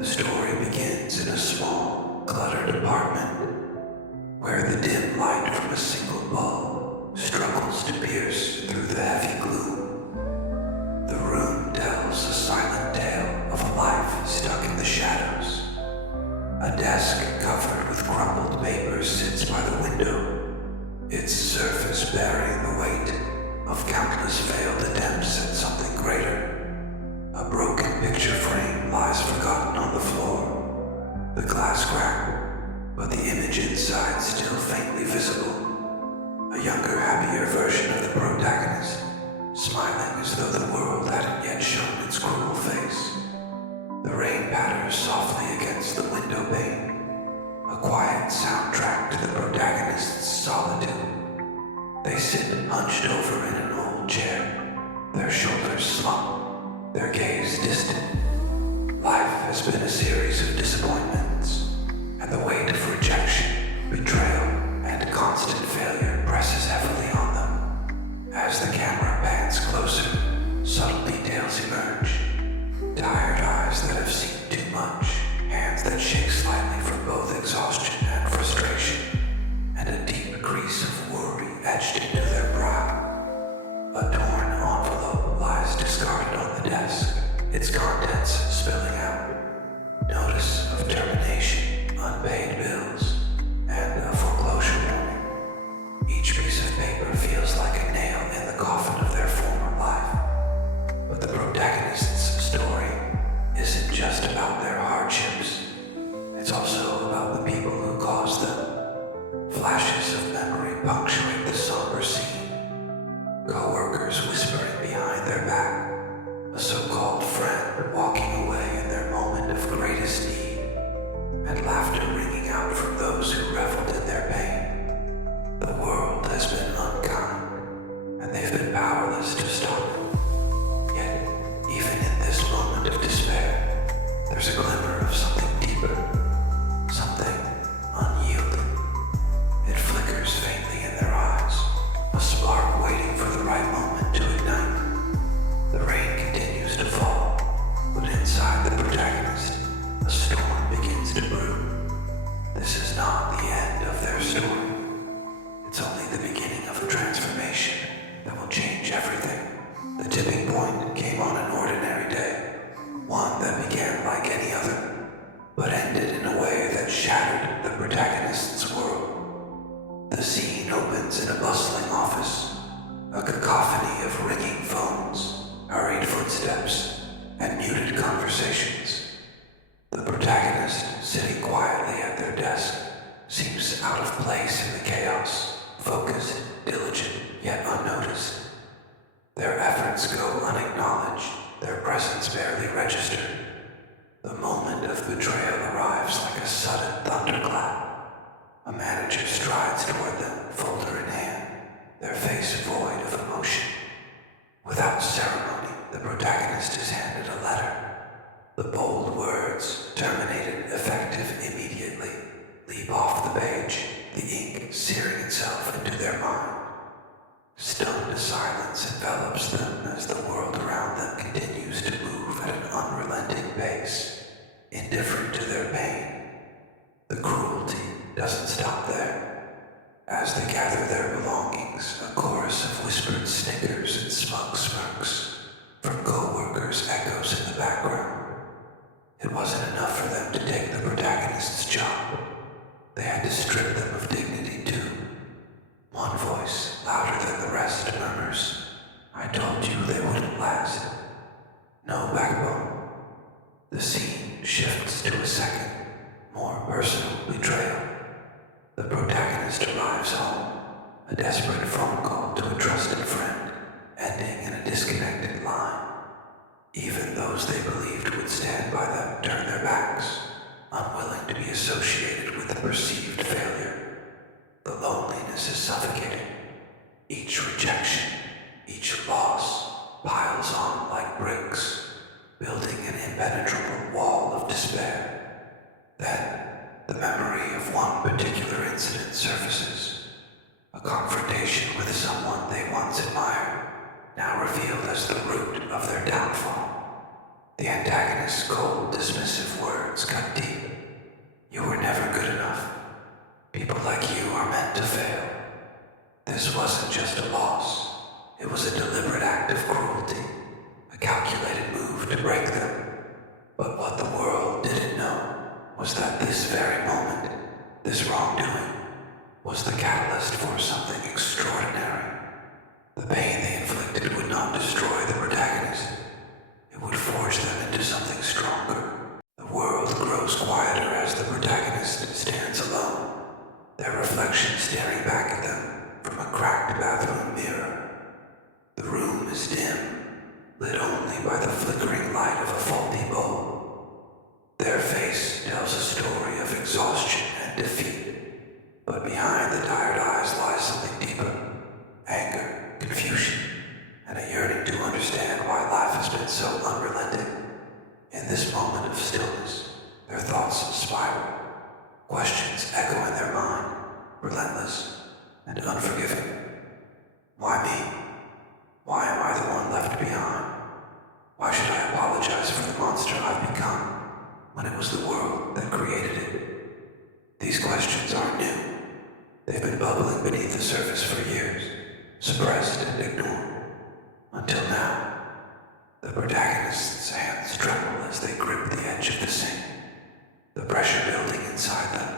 The story begins in a small, cluttered apartment where the dim light from a single bulb struggles to pierce through the heavy gloom. The room tells a silent tale of a life stuck in the shadows. A desk covered with crumpled paper sits by the window, its surface bearing the weight of countless failed attempts at something greater. A broken picture frame lies forgotten on the floor, the glass cracked, but the image inside still faintly visible. A younger, happier version of the protagonist, smiling as though the world hadn't yet shown its cruel face. The rain patters softly against the window pane, a quiet soundtrack to the protagonist's solitude. They sit hunched over in an old chair, their shoulders slumped, their gaze distant. Life has been a series of disappointments, and the weight of rejection, betrayal, and constant failure presses heavily on them. As the camera pans closer, subtle details emerge. Tired eyes that have seen too much, hands that shake slightly from both exhaustion and frustration, and a deep crease of worry etched into their brow. A torn envelope lies discarded on the desk, its contents spilling out. Notice of termination, unpaid bills, and a foreclosure warning. Each piece of paper feels like a nail in the coffin of their former life. But the protagonist's story isn't just about their hardships. It's also about the people who caused them. Flashes of memory punctuate the somber scene. Co-workers whispering behind their back, a so-called friend walking away in their moment of greatest need, and laughter ringing out from those who reveled in their pain. The world has been unkind, and they've been powerless to stop it. Yet, even in this moment of despair, there's a glimmer of something deeper, something unyielding. It flickers faintly in their eyes, a spark waiting for the right moment to ignite. The rain continues to fall, but inside the protagonist, a storm begins to brew. This is not the end of their story. It's only the beginning of a transformation that will change everything. The tipping point came on an ordinary day, one that began like any other, but ended in a way that shattered the protagonist's world. The scene opens in a bustling office, a cacophony of ringing phones, hurried footsteps, and muted conversations. The protagonist, sitting quietly at their desk, seems out of place in the chaos, focused, diligent, yet unnoticed. Their efforts go unacknowledged, their presence barely registered. The moment of betrayal arrives like a sudden thunderclap. A manager strides toward them, folder in hand, their face void of emotion. Without ceremony, the protagonist is handed a letter. The bold words, terminated effective immediately, leap off the page, the ink searing itself into their mind. Stunned silence envelops them as the world around them continues to move at an unrelenting pace, indifferent to their pain. The cruelty doesn't stop there. As they gather their belongings, a chorus of whispered snickers and smug smirks from co-workers echoes in the background. It wasn't enough for them to take the protagonist's job. They had to strip them of dignity too. One voice, louder than the rest, murmurs, "I told you they wouldn't last." No backbone. The scene shifts to a second, more personal betrayal. The protagonist arrives home, a desperate phone call to a trusted friend, ending in a disconnected line. Even those they believed would stand by them turn their backs, unwilling to be associated with the perceived failure. The loneliness is suffocating. Each rejection, each loss, piles on like bricks, building an impenetrable wall of despair. Then, the memory of one particular incident surfaces. A confrontation with someone they once admired, now revealed as the root of their downfall. The antagonist's cold, dismissive words cut deep. You were never good enough. People like you are meant to fail. This wasn't just a loss. It was a deliberate act of cruelty, a calculated move to break them. But what the world didn't know was that this very moment, this wrongdoing, was the catalyst for something extraordinary. The pain they inflicted would not destroy the protagonist. It would forge them into something stronger. The world grows quieter as the protagonist stands alone, their reflection staring back at them from a cracked bathroom mirror. The room is dim, lit only by the flickering light of a faulty bulb. Their face tells a story of exhaustion and defeat, but behind the tired eyes lies something deeper: anger, confusion, and a yearning to understand why life has been so unrelenting. In this moment of stillness, their thoughts spiral. Questions echo in their mind, relentless and unforgiving. Why me? Why am I the one left behind? Why should I apologize for the monster I've become when it was the world that created it? These questions aren't new. They've been bubbling beneath the surface for years, suppressed and ignored. Until now, the protagonist's hands tremble as they grip the edge of the sink, the pressure building inside them.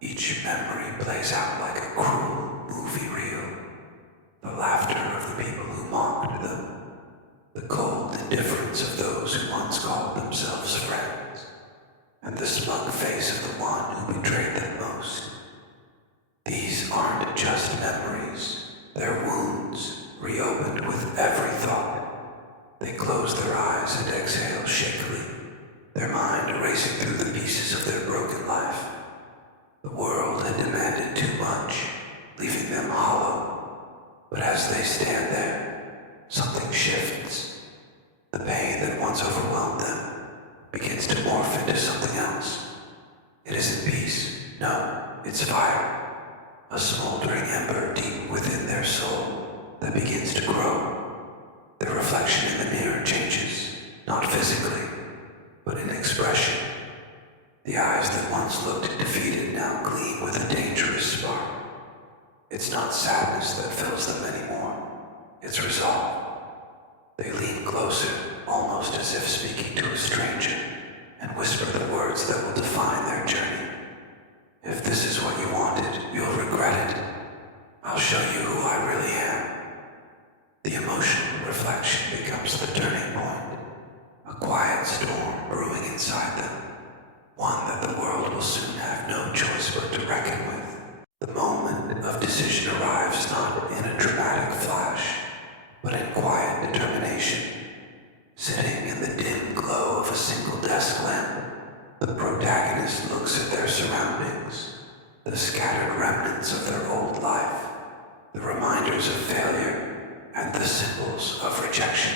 Each memory plays out like a cruel movie reel. The laughter of the people who mocked them, the cold indifference of those who once called themselves friends, and the smug face of the one who betrayed them most. These aren't just memories, they're wounds reopened with every thought. They close their eyes and exhale shakily, their mind racing through the pieces of their broken life. The world had demanded too much, leaving them hollow. But as they stand there, something shifts. The pain that once overwhelmed them begins to morph into something else. It isn't peace, no, it's fire. A smoldering ember deep within their soul that begins to grow. Their reflection in the mirror changes, not physically, but in expression. The eyes that once looked defeated now gleam with a dangerous spark. It's not sadness that fills them anymore, it's resolve. They lean closer, almost as if speaking to a stranger, and whisper the words that will define their journey. If this is what you wanted, you'll regret it. I'll show you who I really am. The emotional reflection becomes the turning point, a quiet storm brewing inside them, one that the world will soon have no choice but to reckon with. The moment of decision arrives not in a dramatic flash, but in quiet determination. Sitting in the dim glow of a single desk lamp, the protagonist looks at their surroundings, the scattered remnants of their old life, the reminders of failure, and the symbols of rejection.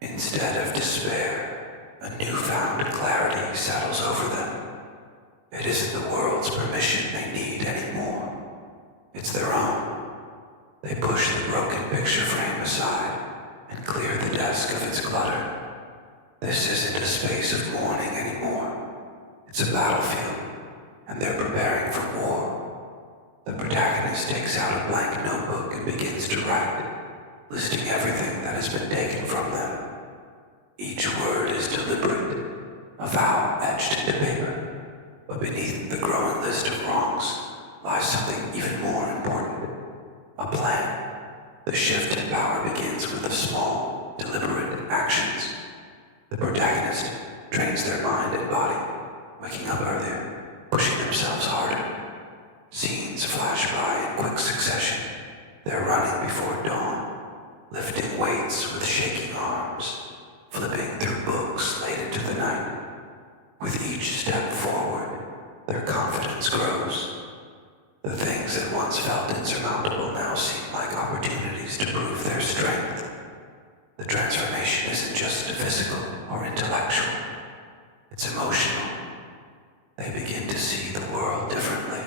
Instead of despair, a newfound clarity settles over them. It isn't the world's permission they need anymore. It's their own. They push the broken picture frame aside and clear the desk of its clutter. This isn't a space of mourning anymore. It's a battlefield, and they're preparing for war. The protagonist takes out a blank notebook and begins to write, listing everything that has been taken from them. Each word is deliberate, a vow etched into paper, but beneath the growing list of wrongs lies something even more important, a plan. The shift in power begins with the small, deliberate actions. The protagonist trains their mind and body, waking up earlier, pushing themselves harder. Scenes flash by in quick succession. They're running before dawn, lifting weights with shaking arms, flipping through books late into the night. With each step forward, their confidence grows. The things that once felt insurmountable now seem like opportunities to prove their strength. The transformation isn't just physical or intellectual, it's emotional. They begin to see the world differently.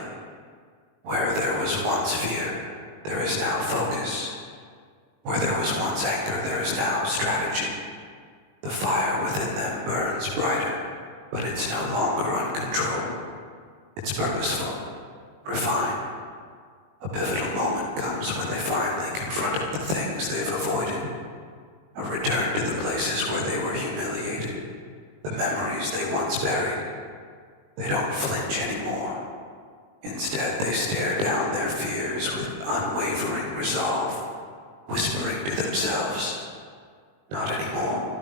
Where there was once fear, there is now focus. Where there was once anger, there is now strategy. The fire within them burns brighter, but it's no longer uncontrolled. It's purposeful, refined. A pivotal moment comes when they finally confronted the things they've avoided. A return to the places where they were humiliated, the memories they once buried. They don't flinch anymore. Instead, they stare down their fears with unwavering resolve, whispering to themselves, "Not anymore."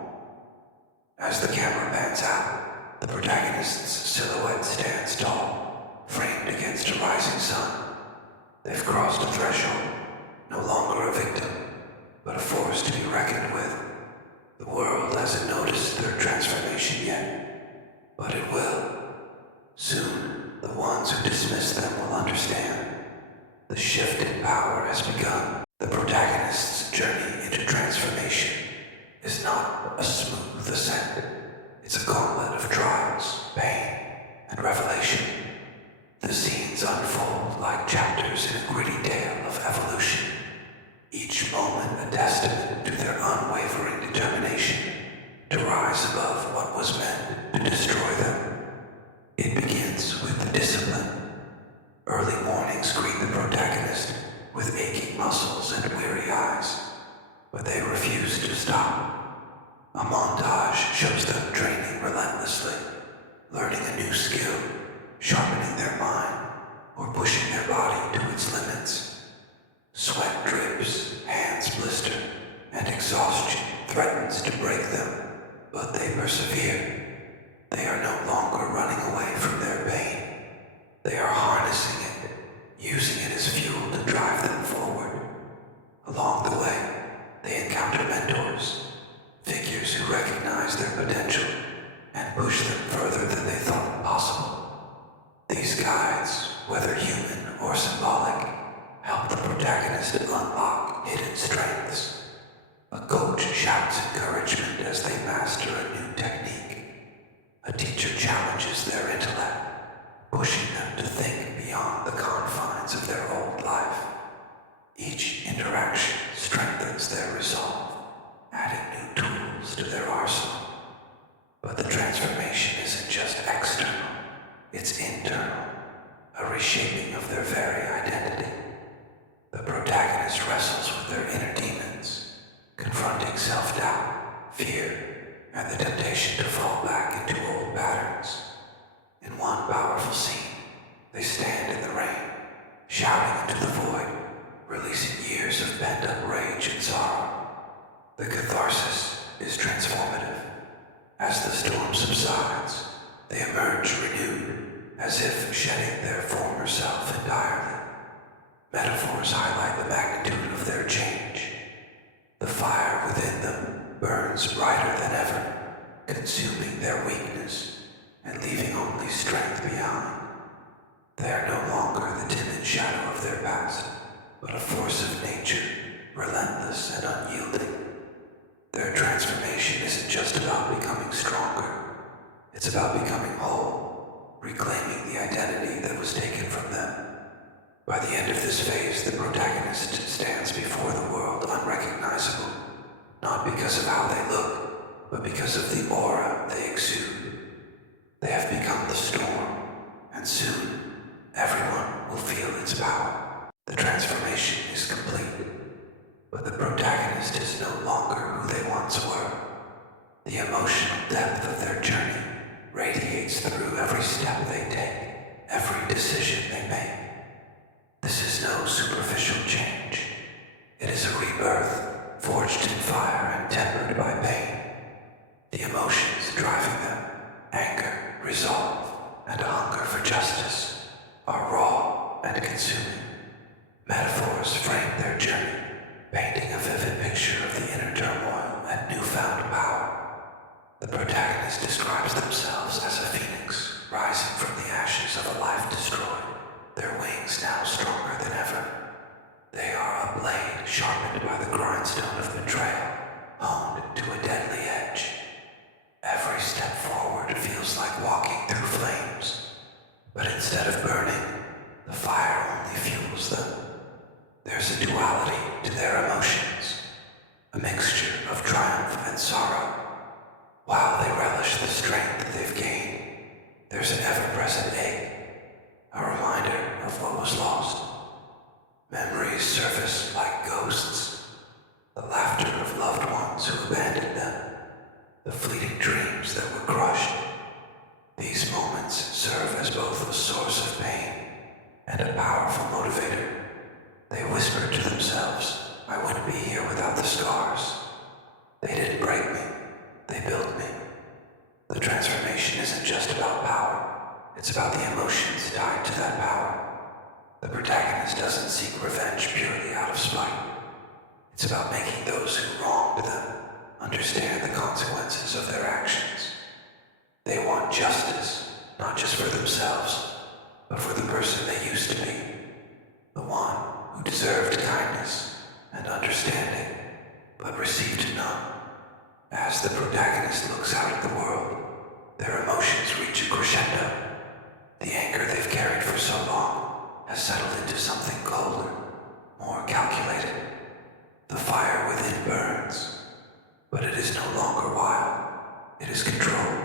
As the camera pans out, the protagonist's silhouette stands tall, framed against a rising sun. They've crossed a threshold, no longer a victim, but a force to be reckoned with. The world hasn't noticed their transformation yet, but it will. Soon, the ones who dismiss them will understand. The shift in power has begun. The protagonist's journey into transformation is not a smooth ascent. It's a gauntlet of trials, pain, and revelation. The scenes unfold like chapters in a gritty tale of evolution, each moment a testament to their unwavering determination to rise above what was meant to destroy them. It begins with the discipline. Early mornings greet the protagonist with aching muscles and weary eyes, but they refuse to stop. A montage shows them training relentlessly, learning a new skill, sharpening their mind, or pushing their body to its limits. Sweat drips, hands blister, and exhaustion threatens to break them, but they persevere. They are no longer running away from their pain. They are harnessing it, using it as fuel to drive them forward. Along the way, they encounter mentors, figures who recognize their potential and push them further than they thought possible. These guides, whether human or symbolic, help the protagonist unlock hidden strengths. A coach shouts encouragement as they master a new technique. A teacher challenges their intellect, pushing them to think beyond the confines of their old life. Each interaction strengthens their resolve, adding new tools to their arsenal. But the transformation isn't just external, it's internal, a reshaping of their very identity. The protagonist wrestles with their inner demons, confronting self-doubt, fear, and the temptation to fall back into old patterns. In one powerful scene, they stand in the rain, shouting into the void, releasing years of pent-up rage and sorrow. The catharsis is transformative. As the storm subsides, they emerge renewed, as if shedding their former self entirely. Metaphors highlight the magnitude of their change. The fire within them burns brighter than ever, consuming their weakness and leaving only strength behind. They are no longer the timid shadow of their past, but a force of nature, relentless and unyielding. Their transformation isn't just about becoming stronger. It's about becoming whole, reclaiming the identity that was taken from them. By the end of this phase, the protagonist stands before the world unrecognizable, not because of how they look, but because of the aura they exude. They have become the storm, and soon, everyone will feel its power. The transformation is complete, but the protagonist is no longer who they once were. The emotional depth of their journey radiates through every step they take, every decision they make. This is no superficial change. It is a rebirth, forged in fire and tempered by pain. The emotions driving them, anger, resolve, and a hunger for justice, are raw and consuming. Metaphors frame their journey, painting a vivid picture of the inner turmoil and newfound power. The protagonist describes themselves as a phoenix, rising from the ashes of a life destroyed, their wings now stronger than ever. They are a blade sharpened by the grindstone of betrayal, honed to a deadly edge. Every step forward feels like walking through flames, but instead of burning, the fire only fuels them. There's a duality to their emotions, a mixture of triumph and sorrow. While they relish the strength they've gained, there's an ever-present ache, a reminder of what was lost. Memories surface like ghosts, the laughter of loved ones who abandoned them, the fleeting dreams that were crushed. These moments serve as both a source of pain and a powerful motivator. They whisper to themselves, I wouldn't be here without the scars. They didn't break me, they built me. The transformation isn't just about power, it's about the emotions tied to that power. The protagonist doesn't seek revenge purely out of spite. It's about making those who wronged them understand the consequences of their actions. They want justice, not just for themselves, but for the person they used to be, the one who deserved kindness and understanding, but received none. As the protagonist looks out at the world, their emotions reach a crescendo. The anger they've carried for so long has settled into something colder, more calculated. The fire within burns, but it is no longer wild. It is controlled,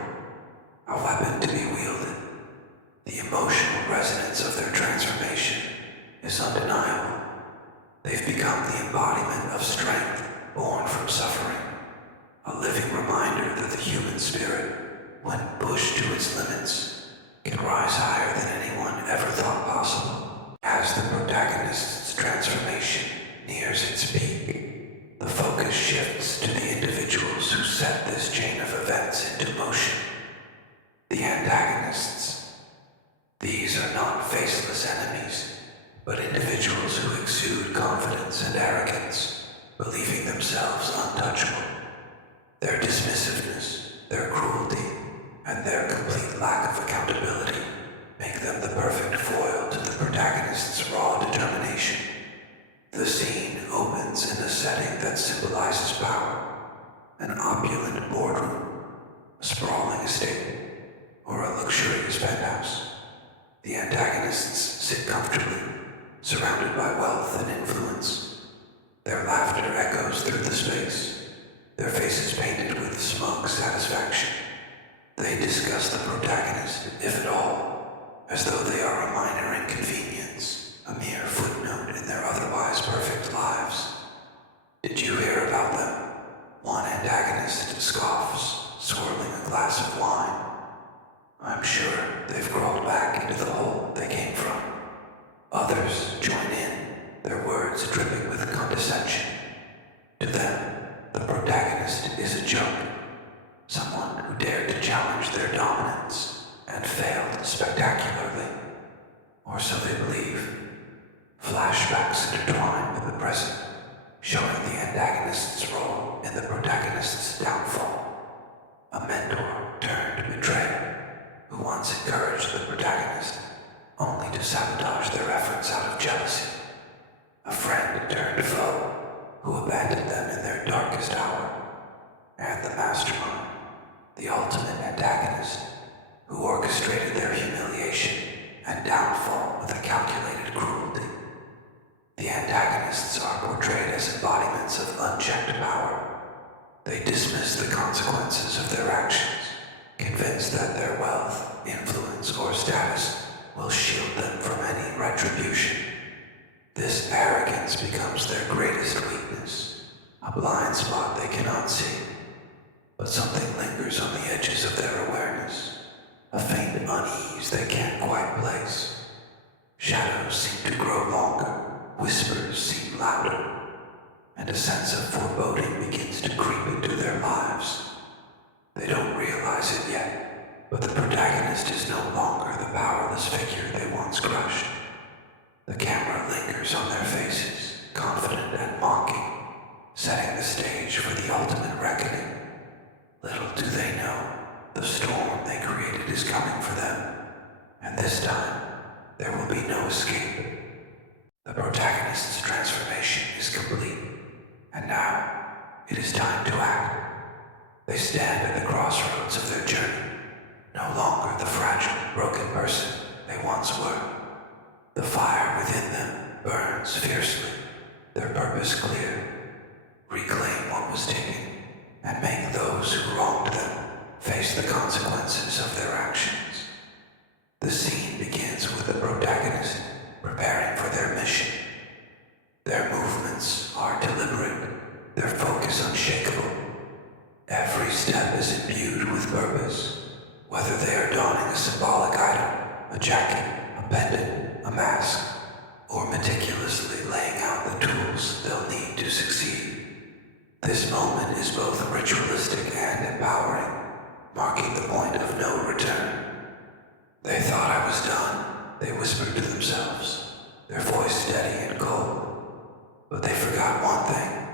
a weapon to be wielded. The emotional resonance of their transformation is undeniable. They've become the embodiment of strength born from suffering, a living reminder that the human spirit, when pushed to its limits, can rise higher than anyone ever thought possible. As the protagonist's transformation nears its peak, the focus shifts to the individuals who set this chain of events into motion. The antagonists. These are not faceless enemies, but individuals who exude confidence and arrogance, believing themselves untouchable. Their dismissiveness, their cruelty, and their complete lack of accountability make them the perfect foil to the protagonist's raw determination. The scene opens in a setting that symbolizes power, an opulent boardroom, a sprawling estate, or a luxurious penthouse. The antagonists sit comfortably, surrounded by wealth and influence. Their laughter echoes through the space, their faces painted with smug satisfaction. They discuss the protagonist, if at all, as though they are a minor inconvenience, a mere footnote in their otherwise perfect lives. Did you hear about them? One antagonist scoffs, swirling a glass of wine. I'm sure they've crawled back into the hole they came from. Others join in, their words dripping with condescension. To them, the protagonist is a joke, someone who dared to challenge their dominance and failed spectacularly. Or so they believe. Flashbacks intertwine with the present, showing the antagonist's role in the protagonist's downfall. A mentor turned betrayer, who once encouraged the protagonist, only to sabotage their efforts out of jealousy. A friend turned foe, who abandoned them in their darkest hour. And the mastermind, the ultimate antagonist, who orchestrated their humiliation and downfall with a calculated cruelty. The antagonists are portrayed as embodiments of unchecked power. They dismiss the consequences of their actions, convinced that their wealth, influence, or status will shield them from any retribution. This arrogance becomes their greatest weakness, a blind spot they cannot see. But something lingers on the edges of their awareness, a faint unease they can't quite place. Shadows seem to grow longer, whispers seem louder, and a sense of foreboding begins to creep into their lives. They don't realize it yet, but the protagonist is no longer the powerless figure they once crushed. The camera lingers on their faces, confident and mocking, setting the stage for the ultimate reckoning. Little do they know, the storm they created is coming for them, and this time, there will be no escape. The protagonist's transformation is complete, and now, it is time to act. They stand at the crossroads of their journey, no longer the fragile, broken person they once were. The fire within them burns fiercely, their purpose clear. Reclaim what was taken, and make those who wronged them face the consequences of their actions. The scene begins with the protagonist preparing for their mission. Their movements are deliberate, their focus unshakable. Every step is imbued with purpose, whether they are donning a symbolic item, a jacket, a pendant, a mask, or meticulously laying out the tools they'll need to succeed. This moment is both ritualistic and empowering, marking the point of no return. They thought I was done, they whispered to themselves, their voice steady and cold. But they forgot one thing.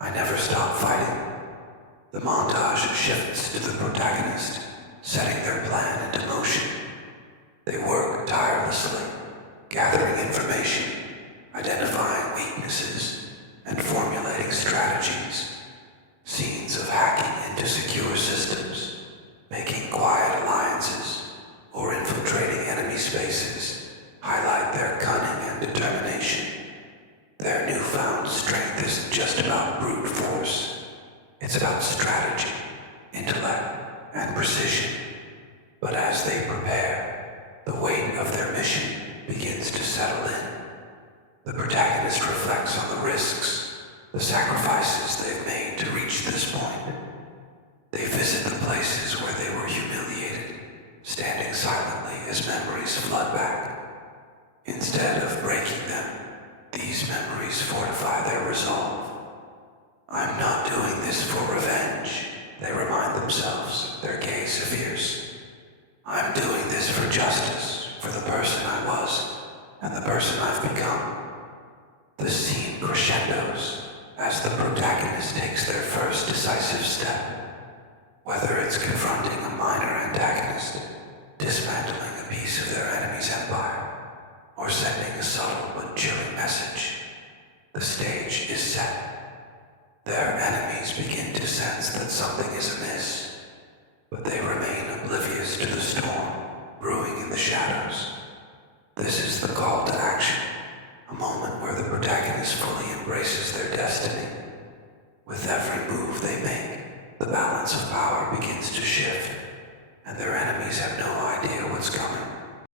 I never stopped fighting. The montage shifts to the protagonist, setting their plan into motion. They work tirelessly, gathering information, identifying weaknesses, and formulating strategies. Scenes of hacking into secure systems, making quiet alliances, or infiltrating enemy spaces highlight their cunning and determination. Their newfound strength isn't just about brute force. It's about strategy, intellect, and precision. But as they prepare, the weight of their mission begins to settle in. The protagonist reflects on the risks, the sacrifices they've made to reach this point. They visit the places where they were humiliated, standing silently as memories flood back. Instead of breaking them, these memories fortify their resolve. I'm not doing this for revenge, they remind themselves, their gaze fierce. I'm doing this for justice, for the person I was, and the person I've become. The scene crescendos as the protagonist takes their first decisive step. Whether it's confronting a minor antagonist, dismantling a piece of their enemy's empire, or sending a subtle but chilling message, the stage is set. Their enemies begin to sense that something is amiss, but they remain oblivious to the storm brewing in the shadows. This is the call to action, a moment where the protagonist fully embraces their destiny. With every move they make, the balance of power begins to shift, and their enemies have no idea what's coming.